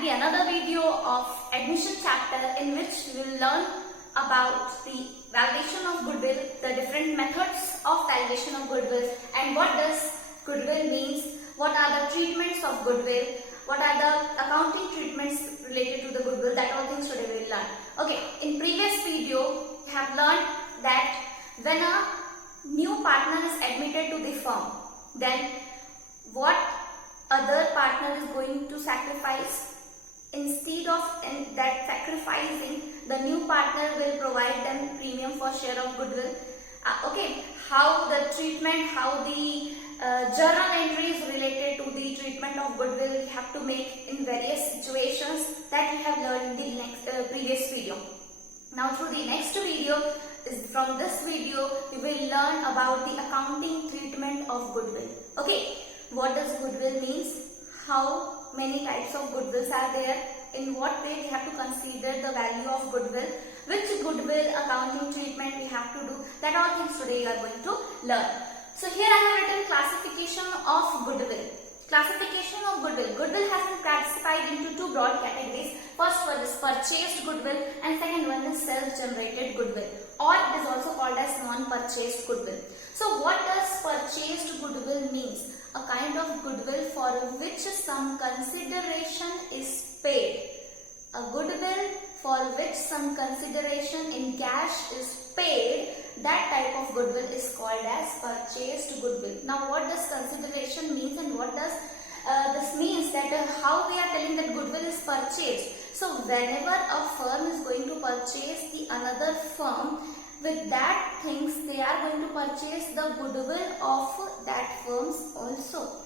be another video of admission chapter in which we will learn about the valuation of goodwill, the different methods of valuation of goodwill, and what does goodwill means, what are the treatments of goodwill, what are the accounting treatments related to the goodwill. That all things today we will learn. Okay, in previous video we have learned that when a new partner is admitted to the firm, then what other partner is going to sacrifice. Instead of that sacrificing, the new partner will provide them premium for share of goodwill. Okay, how the treatment, how the journal entries related to the treatment of goodwill we have to make in various situations, that we have learned in the next previous video. Now through the next video, from this video we will learn about the accounting treatment of goodwill. Okay, what does goodwill means, how many types of goodwills are there, in what way we have to consider the value of goodwill, which goodwill accounting treatment we have to do, that all things today you are going to learn. So here I have written classification of goodwill. Classification of goodwill. Goodwill has been classified into two broad categories. First one is purchased goodwill and second one is self-generated goodwill, or it is also called as non-purchased goodwill. So what does purchased goodwill means? A kind of goodwill for which some consideration is paid. A goodwill for which some consideration in cash is paid, that type of goodwill is called as purchased goodwill. Now what does consideration means and what does this means, that how we are telling that goodwill is purchased. So whenever a firm is going to purchase the another firm, with that things they are going to purchase the goodwill of that firms also.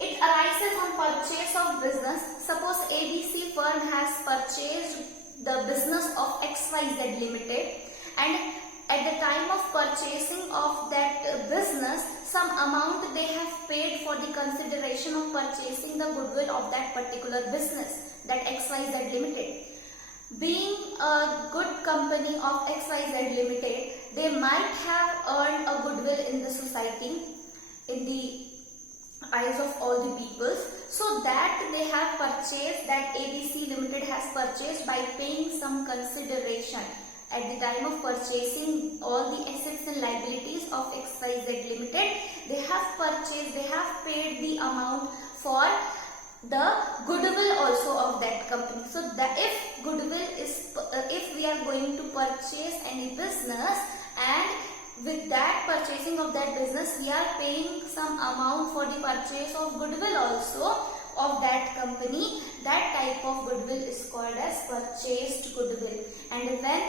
It arises on purchase of business. Suppose ABC firm has purchased the business of XYZ Limited, and at the time of purchasing of that business, some amount they have paid for the consideration of purchasing the goodwill of that particular business, that XYZ Limited. Being a good company of XYZ Limited, they might have earned a goodwill in the society, in the eyes of all the peoples, so that they have purchased, that ABC Limited has purchased by paying some consideration. At the time of purchasing all the assets and liabilities of XYZ Limited, they have purchased, they have paid the amount for the goodwill also of that company. So that if goodwill is, if we are going to purchase any business, and with that purchasing of that business we are paying some amount for the purchase of goodwill also of that company, that type of goodwill is called as purchased goodwill. And when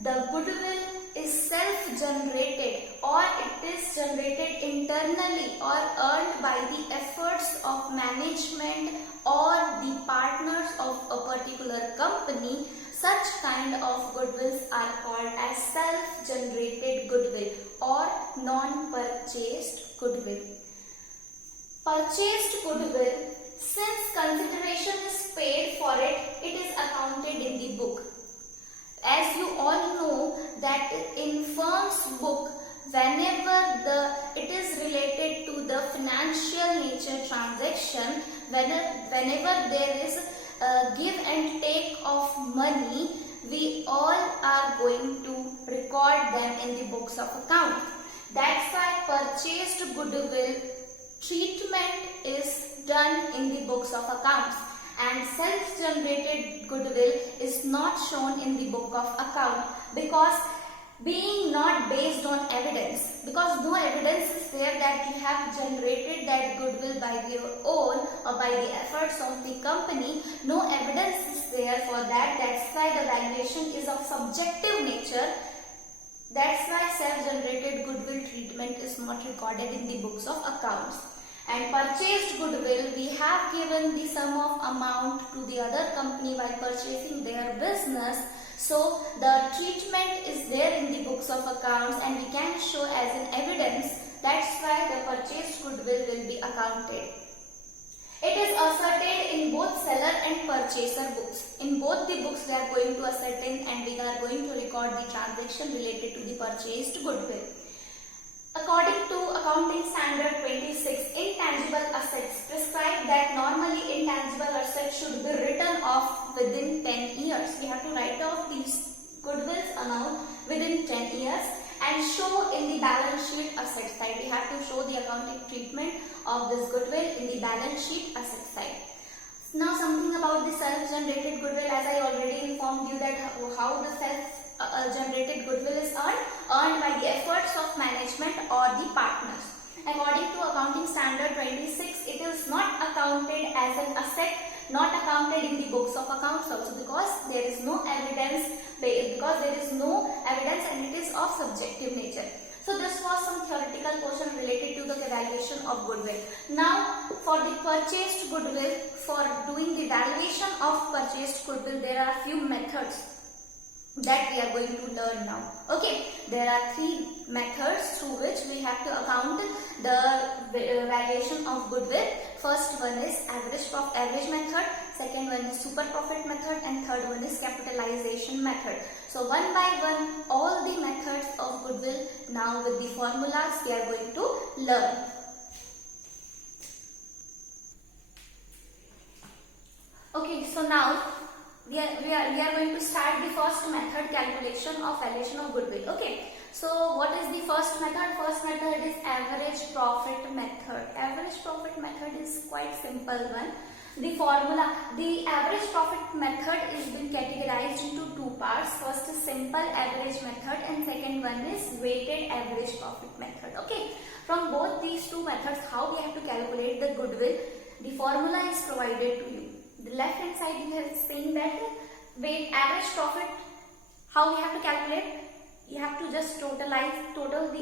the goodwill is self-generated, or it is generated internally or earned by the efforts of management or the partners of a particular company, such kind of goodwills are called as self-generated goodwill or non-purchased goodwill. Purchased goodwill, since consideration is paid for it, it is accounted in the book. As you all know that in firm's book, whenever it is related to the financial nature transaction, whenever there is a give and take of money, we all are going to record them in the books of account. That's why purchased goodwill treatment is done in the books of accounts, and self-generated goodwill is not shown in the book of account, because being not based on evidence, because no evidence is there that you have generated that goodwill by your own or by the efforts of the company. No evidence is there for that. That's why the valuation is of subjective nature. That's why self-generated goodwill treatment is not recorded in the books of accounts. And purchased goodwill, we have given the sum of amount to the other company while purchasing their business. So the treatment is there in the books of accounts and we can show as an evidence. That's why the purchased goodwill will be accounted. It is ascertained in both seller and purchaser books. In both the books we are going to ascertain and we are going to record the transaction related to the purchased goodwill. According to Accounting Standard 26, intangible assets prescribed that normally intangible assets should be written off within 10 years. We have to write off these goodwills amount within 10 years and show in the balance sheet asset side. We have to show the accounting treatment of this goodwill in the balance sheet asset side. Now something about the self-generated goodwill, as I already informed you that how the self-generated goodwill is earned by the efforts of management or the partners. According to accounting standard 26, it is not accounted as an asset, not accounted in the books of accounts also, because there is no evidence and it is of subjective nature. So this was some theoretical portion related to the valuation of goodwill. Now for the purchased goodwill, for doing the valuation of purchased goodwill, there are few methods that we are going to learn now. Okay, there are 3 methods through which we have to account the valuation of goodwill. First one is average method, second one is super profit method, and third one is capitalization method. So one by one, all the methods of goodwill, now with the formulas we are going to learn. Okay, so now we are going to start the first method, calculation of valuation of goodwill. Okay, so what is the first method? First method is average profit method. Average profit method is quite simple one. The formula, the average profit method is been categorized into 2 parts. First is simple average method and second one is weighted average profit method. Okay, from both these 2 methods, how we have to calculate the goodwill, the formula is provided to you. The left hand side you have seen that average profit, how we have to calculate? You have to just total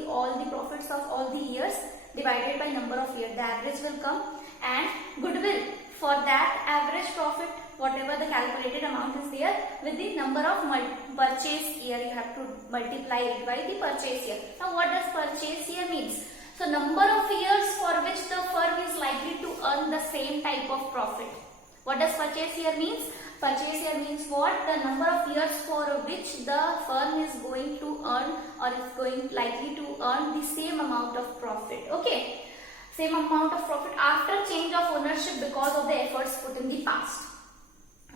all the profits of all the years divided by number of years. The average will come, and goodwill, for that average profit, whatever the calculated amount is there, with the number of purchase year, you have to multiply it by the purchase year. Now what does purchase year means? So number of years for which the firm is likely to earn the same type of profit. What does purchase year means? Purchase year means what? The number of years for which the firm is going to earn or is likely to earn the same amount of profit. Okay, same amount of profit after change of ownership because of the efforts put in the past.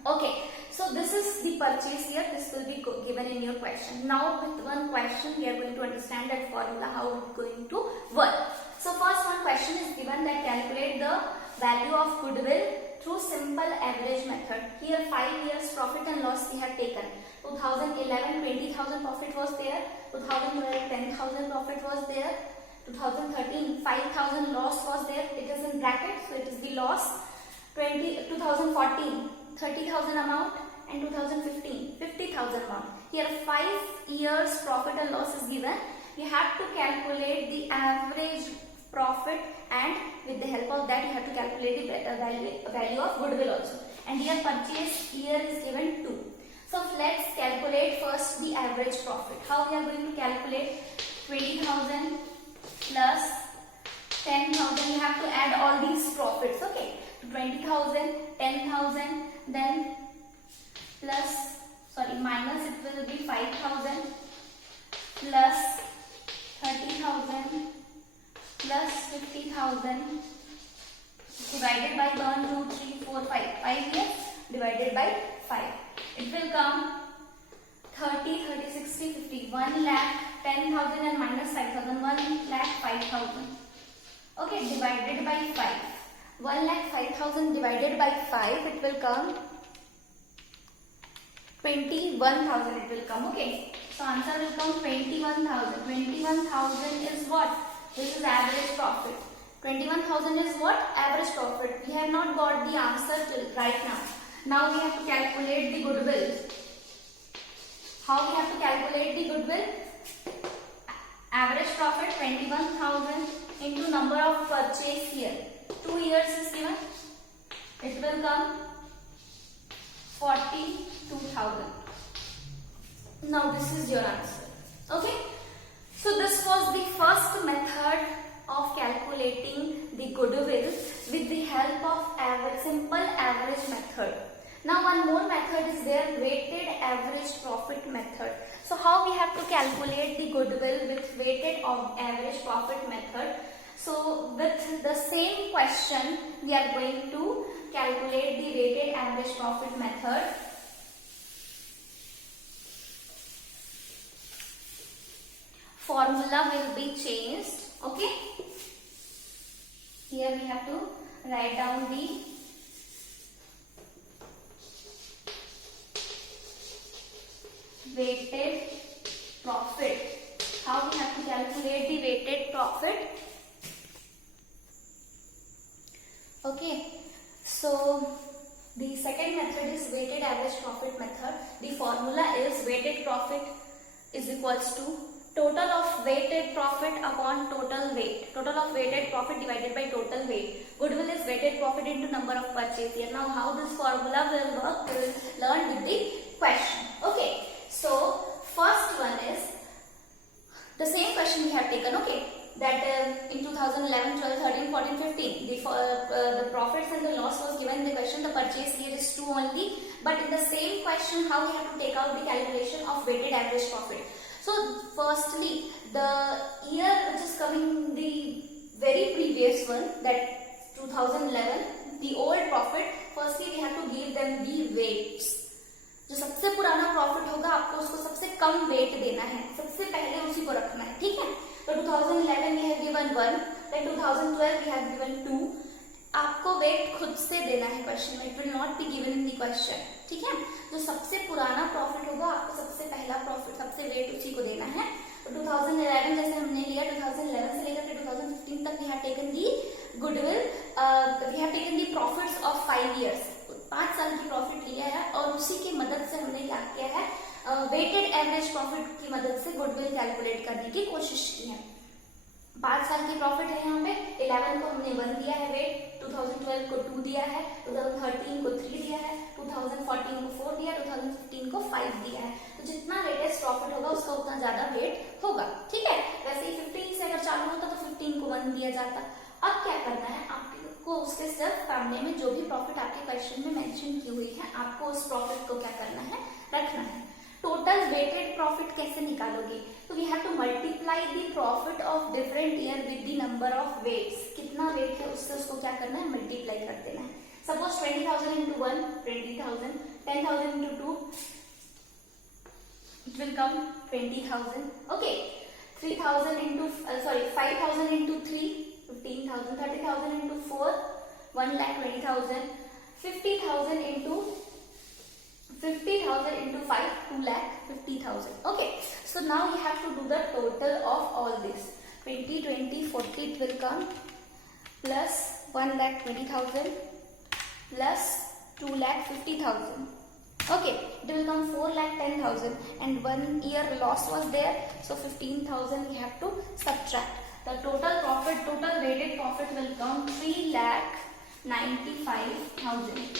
Okay, so this is the purchase year. This will be given in your question. Now with one question we are going to understand that formula, how it is going to work. So first one question is given that calculate the value of goodwill through simple average method. Here 5 years profit and loss we have taken. 2011 20,000 profit was there, 2012 10,000 profit was there, 2013 5,000 loss was there, it is in bracket, so it is the loss. 2014 30,000 amount, and 2015 50,000 amount. Here 5 years profit and loss is given. You have to calculate the average profit, and with the help of that you have to calculate the value of goodwill also. And here purchase year is given 2. So let's calculate first the average profit. How we are going to calculate? 20,000 plus 10,000. You have to add all these profits. Okay, 20,000, 10,000, then minus it will be 5,000 plus 30,000 plus 50,000 divided by 1, 2, 3, 4, 5. 5 years divided by 5. It will come 30, 30, 60, 50. 1 lakh 10,000 and minus 5,000. 1 lakh 5,000. Okay, divided by 5. 1 lakh 5,000 divided by 5. It will come 21,000. It will come. Okay. So answer will come 21,000. 21,000 is what? This is average profit. 21,000 is what? Average profit. We have not got the answer till right now. Now we have to calculate the goodwill. How we have to calculate the goodwill? Average profit 21,000 into number of purchase year. 2 years is given. It will come 42,000. Now this is your answer. Okay. So this was the first method of calculating the goodwill with the help of simple average method. Now one more method is there, weighted average profit method. So how we have to calculate the goodwill with weighted average profit method? So with the same question, we are going to calculate the weighted average profit method. Formula will be changed. Okay. Here we have to write down the weighted profit. How we have to calculate the weighted profit? Okay, so the second method is weighted average profit method. The formula is weighted profit is equals to total of weighted profit upon total weight. Total of weighted profit divided by total weight. Goodwill is weighted profit into number of purchase year. Now how this formula will work, we will learn with the question. Okay, so first one is the same question we have taken. Okay, that in 2011, 12, 13, 14, 15, the profits and the loss was given in the question. The purchase year is 2 only. But in the same question, how we have to take out the calculation of weighted average profit. So firstly, the year which is coming, the very previous one, that 2011, the old profit. Firstly, we have to give them the weights. जो सबसे पुराना profit होगा आपको उसको सबसे कम wait देना है, सबसे पहले उसी को रखना है. ठीक है. तो 2011 we have given 1, then 2012 we have given 2. आपको वेट खुद से देना है क्वेश्चन में. It will not be given in the question. ठीक है. जो सबसे पुराना प्रॉफिट होगा आपको सबसे पहला प्रॉफिट, सबसे वेट उसी को देना है. तो 2011 जैसे हमने लिया, 2011 से लेकर 2015 तक we have taken the goodwill, we have taken the profits of 5 years. 5 साल की प्रॉफिट लिया है और उसी की मदद से हमने क्या किया है, वेटेड एवरेज प्रॉफिट की मदद से गुडविल कैलकुलेट करने की कोशिश की है. 5 साल की प्रॉफिट है यहाँ पे. 11 को हमने 1 दिया है वेट, 2012 को 2 दिया है, 2013 को 3 दिया है, 2014 को 4 दिया, 2015 को 5 दिया है. तो जितना लेटेस्ट प्रॉफिट होगा उसका उतना ज्यादा वेट होगा. ठीक है. वैसे ही 15 से अगर चालू होता तो 15 को 1 दिया जाता. अब क्या करना है आपको, उसके सिर्फ सामने में जो भी प्रॉफिट आपके क्वेश्चन में मेंशन की हुई है, आपको उस प्रॉफिट को क्या करना है, रखना है. टोटल वेटेड प्रॉफिट कैसे निकालोगे? तो we have to multiply the profit of different year with the number of weights. कितना वेट है उससे उसको क्या करना है, मल्टीप्लाई कर देना है. Suppose 20,000 into 1, 20,000, 10,000 into 2, it will come 20,000. Okay, 5,000 into 3, 15,000, 30,000 into 4, 1,20,000, 50,000 into 5, 2,50,000. Okay, so now you have to do the total of all this. 20, 20, 40, it will come plus 1,20,000 plus 2,50,000. Okay, it will come 4,10,000 and 1 year loss was there, so 15,000 we have to subtract. The total profit, total weighted profit will come 3,95,000.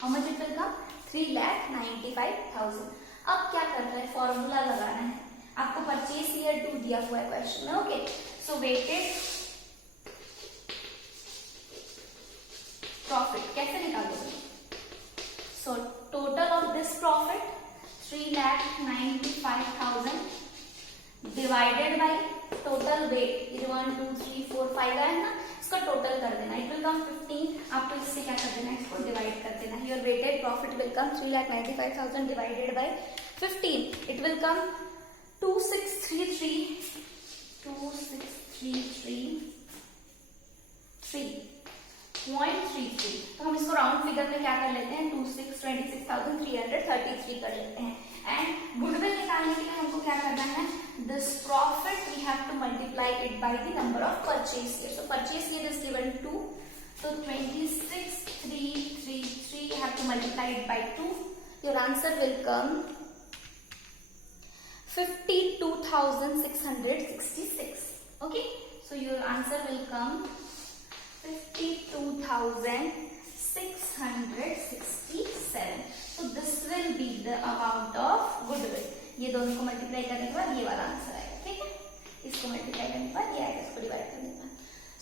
How much it will come? 3,95,000. अब क्या करना है, formula लगाना है. आपको purchase year 2 दिया हुआ है क्वेश्चन में. ओके, सो वेटेड प्रॉफिट कैसे निकालोगे? So total of this profit 3,95,000 divided by total weight. ये 1, 2, 3, 4, 5 है ना, इसका टोटल कर देना. इट विल कम 15. आपको इससे क्या कर देना है, इसको डिवाइड कर देना. Your weighted profit will come 3,95,000 divided by 15. It will come 2633.33. तो हम इसको राउंड फिगर में क्या कर लेते हैं, 26,333 कर लेते हैं. एंड गुडविल निकालने के लिए हमको क्या करना है, this profit we have to multiply it by the number of purchase year. So purchase year is given 2. So 26,333 you have to multiply it by 2. Your answer will come 52,666. Okay, so your answer will come 52,667. So this will be the amount of goodwill. ये दोनों को multiply करने के बाद ये वाला answer आएगा. ठीक है, इसको मल्टीप्लाई करने के बाद ये आएगा, इसको डिवाइड करने के बाद.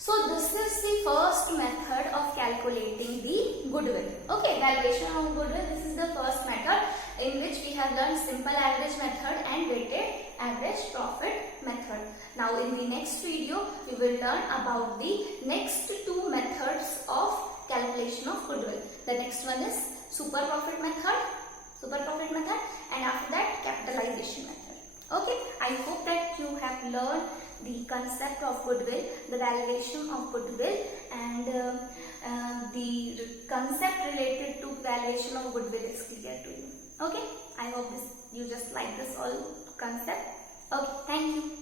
So this is the first method of calculating the goodwill. Okay, valuation of goodwill. This is the first method in which we have learned simple average method and weighted average profit method. Now in the next video, we will learn about the next two methods of calculation of goodwill. The next one is super profit method, and after that capitalization method. Okay, I hope that you have learned the concept of goodwill, the valuation of goodwill, and the concept related to valuation of goodwill is clear to you. Okay, I hope you just like this all concept. Okay, thank you.